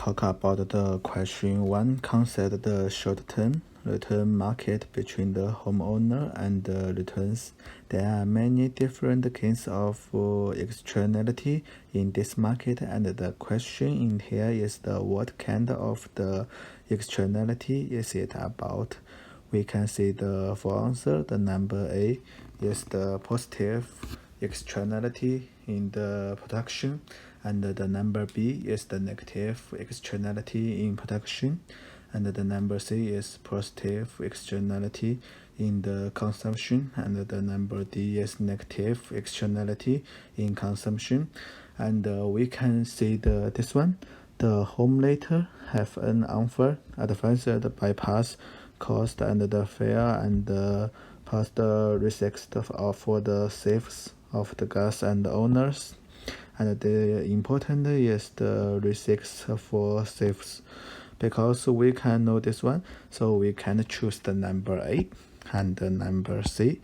talk about the question one, consider the short-term return market between the homeowner and the returns. There are many different kinds of externality in this market, and the question in here is what kind of the externality is it about? We can see for answer, the number A is the positive externality in the production, and the number B is the negative externality in production, and the number C is positive externality in the consumption, and the number D is negative externality in consumption. And we can see this one, the homeowner have an unfair advanced bypass cost and the fair and past the risks for the safes of the gas and the owners. And the important is the risks for safes, because we can know this one, so we can choose the number A and the number C.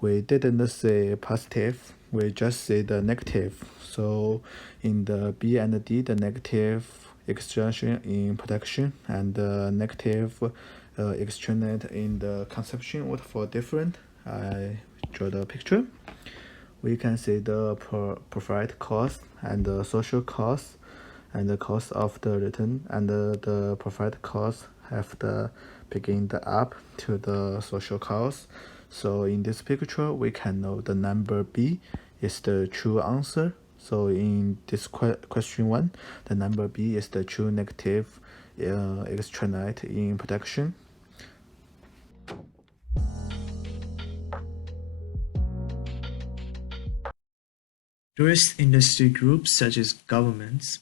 We didn't say positive, we just say the negative. So in the B and D, the negative extraction in production and the negative extract in the consumption. What for different? I draw the picture. We can see the profit cost and the social cost and the cost of the return, and the profit cost have the begin the up to the social cost. So in this picture, we can know the number B is the true answer. So in this question one, the number B is the true negative externality in production. Tourist industry groups such as governments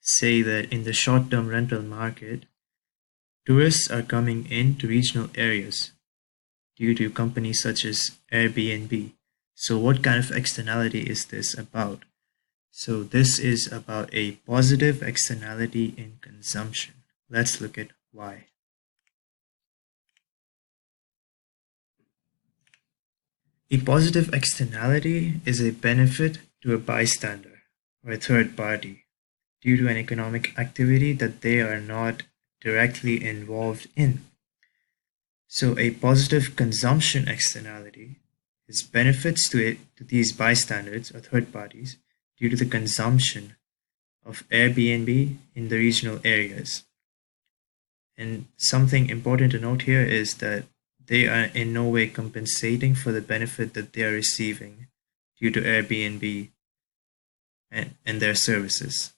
say that in the short-term rental market, tourists are coming into regional areas due to companies such as Airbnb. So what kind of externality is this about? So this is about a positive externality in consumption. Let's look at why. A positive externality is a benefit to a bystander or a third party due to an economic activity that they are not directly involved in. So a positive consumption externality is benefits to these bystanders or third parties due to the consumption of Airbnb in the regional areas. And something important to note here is that they are in no way compensating for the benefit that they are receiving due to Airbnb and their services.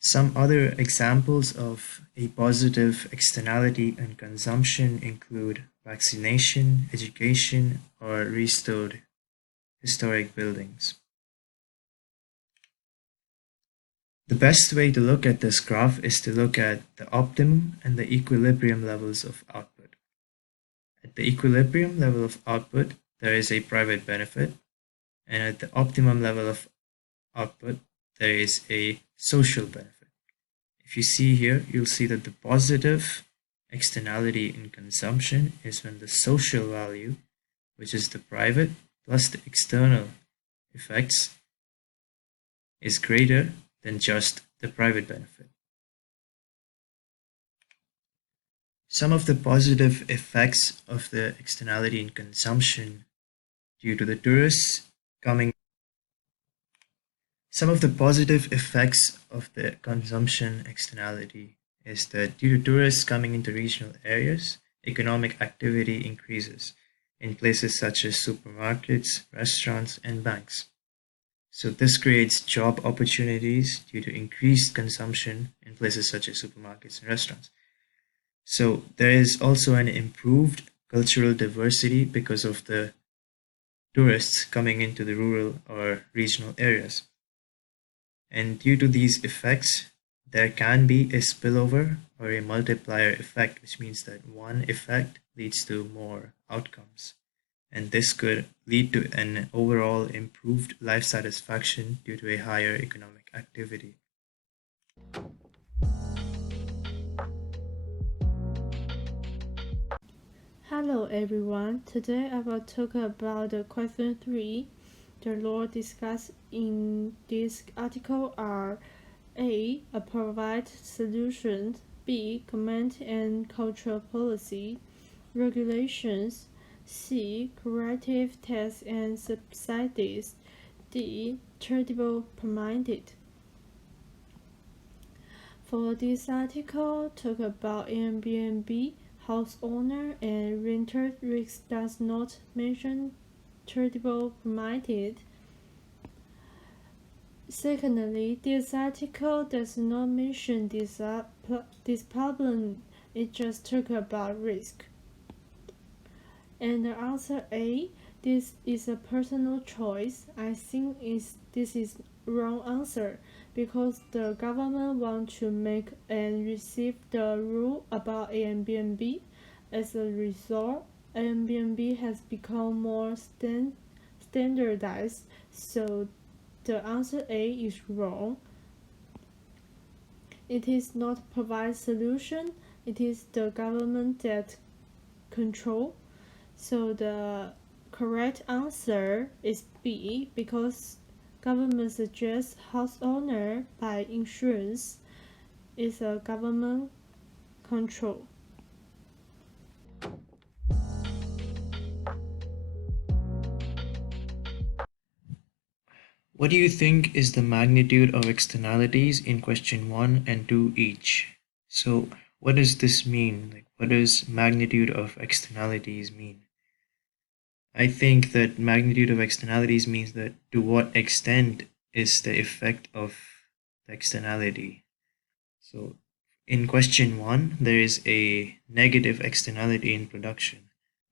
Some other examples of a positive externality in consumption include vaccination, education, or restored historic buildings. The best way to look at this graph is to look at the optimum and the equilibrium levels of output. At the equilibrium level of output, there is a private benefit, and at the optimum level of output, there is a social benefit. If you see here, you'll see that the positive externality in consumption is when the social value, which is the private plus the external effects, is greater than just the private benefit. Some of the positive effects of the externality in consumption due to the tourists coming. Some of the positive effects of the consumption externality is that due to tourists coming into regional areas, economic activity increases in places such as supermarkets, restaurants, and banks. So this creates job opportunities due to increased consumption in places such as supermarkets and restaurants. So there is also an improved cultural diversity because of the tourists coming into the rural or regional areas. And due to these effects, there can be a spillover or a multiplier effect, which means that one effect leads to more outcomes. And this could lead to an overall improved life satisfaction due to a higher economic activity. Hello everyone, today I will talk about question 3. The law discussed in this article are A. Provide solutions. B. Comment and cultural policy. Regulations. C. Corrective tax and subsidies. D. Charitable permitted. For this article, talk about Airbnb, house owner and renter risk does not mention charitable permitted. Secondly, this article does not mention this problem, it just talks about risk. And the answer A, this is a personal choice. I think this is wrong answer because the government want to make and receive the rule about Airbnb. As a result, Airbnb has become more standardized, so the answer A is wrong. It is not provide solution, it is the government that control. So the correct answer is B because government suggests house owner by insurance is a government control. What do you think is the magnitude of externalities in question 1 and 2 each? So, what does this mean? Like, what does magnitude of externalities mean? I think that magnitude of externalities means that to what extent is the effect of the externality. So, in question 1, there is a negative externality in production,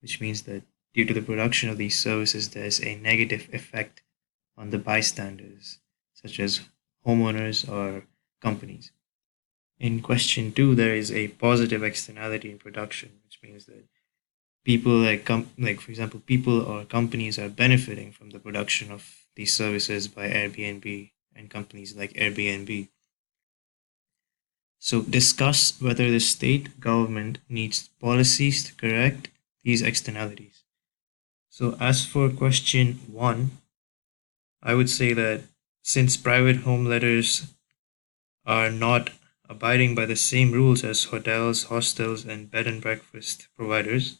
which means that due to the production of these services, there's a negative effect on the bystanders, such as homeowners or companies. In question 2, there is a positive externality in production, which means that people like for example, people or companies are benefiting from the production of these services by Airbnb and companies like Airbnb. So discuss whether the state government needs policies to correct these externalities. So as for question 1, I would say that since private home letters are not abiding by the same rules as hotels, hostels, and bed and breakfast providers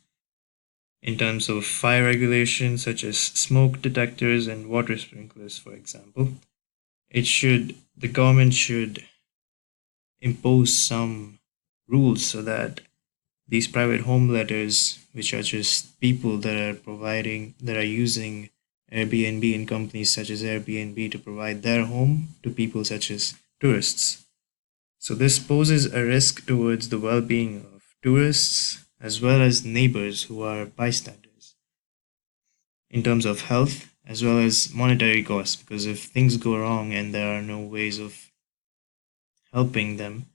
in terms of fire regulations such as smoke detectors and water sprinklers, for example, the government should impose some rules so that these private home letters, which are just people that are using Airbnb and companies such as Airbnb to provide their home to people such as tourists. So this poses a risk towards the well-being of tourists as well as neighbors who are bystanders in terms of health as well as monetary costs, because if things go wrong and there are no ways of helping them,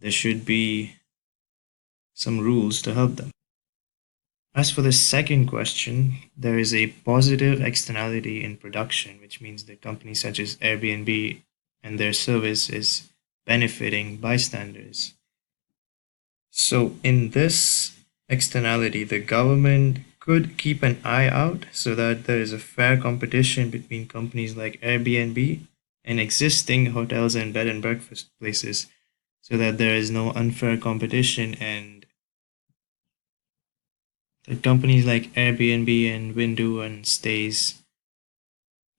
there should be some rules to help them. As for the second question, there is a positive externality in production, which means that companies such as Airbnb and their service is benefiting bystanders. So, in this externality, the government could keep an eye out so that there is a fair competition between companies like Airbnb and existing hotels and bed and breakfast places, so that there is no unfair competition and that companies like Airbnb and Window and Stays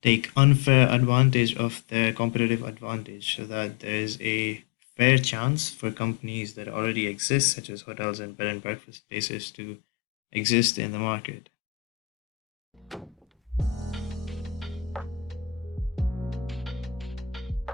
take unfair advantage of their competitive advantage so that there is a fair chance for companies that already exist, such as hotels and bed and breakfast places, to exist in the market.